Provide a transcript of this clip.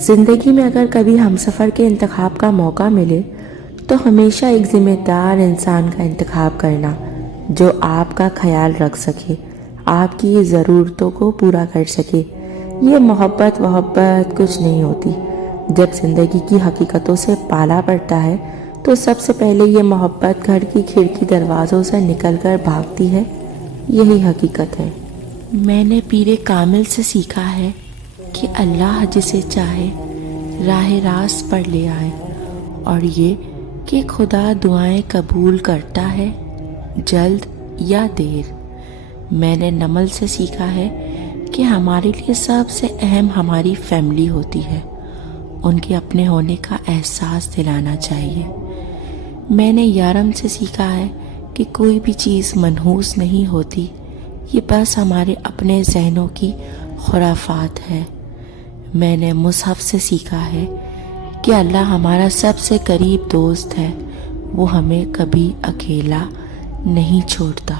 زندگی میں اگر کبھی ہم سفر کے انتخاب کا موقع ملے تو ہمیشہ ایک ذمہ دار انسان کا انتخاب کرنا جو آپ کا خیال رکھ سکے، آپ کی ضرورتوں کو پورا کر سکے۔ یہ محبت کچھ نہیں ہوتی۔ جب زندگی کی حقیقتوں سے پالا پڑتا ہے تو سب سے پہلے یہ محبت گھر کی کھڑکی دروازوں سے نکل کر بھاگتی ہے۔ یہی حقیقت ہے۔ میں نے پیر کامل سے سیکھا ہے کہ اللہ جسے چاہے راہ راست پر لے آئے، اور یہ کہ خدا دعائیں قبول کرتا ہے جلد یا دیر۔ میں نے نمل سے سیکھا ہے کہ ہمارے لیے سب سے اہم ہماری فیملی ہوتی ہے، ان کے اپنے ہونے کا احساس دلانا چاہیے۔ میں نے یارم سے سیکھا ہے کہ کوئی بھی چیز منحوس نہیں ہوتی، یہ بس ہمارے اپنے ذہنوں کی خرافات ہے۔ میں نے مصحف سے سیکھا ہے کہ اللہ ہمارا سب سے قریب دوست ہے، وہ ہمیں کبھی اکیلا نہیں چھوڑتا۔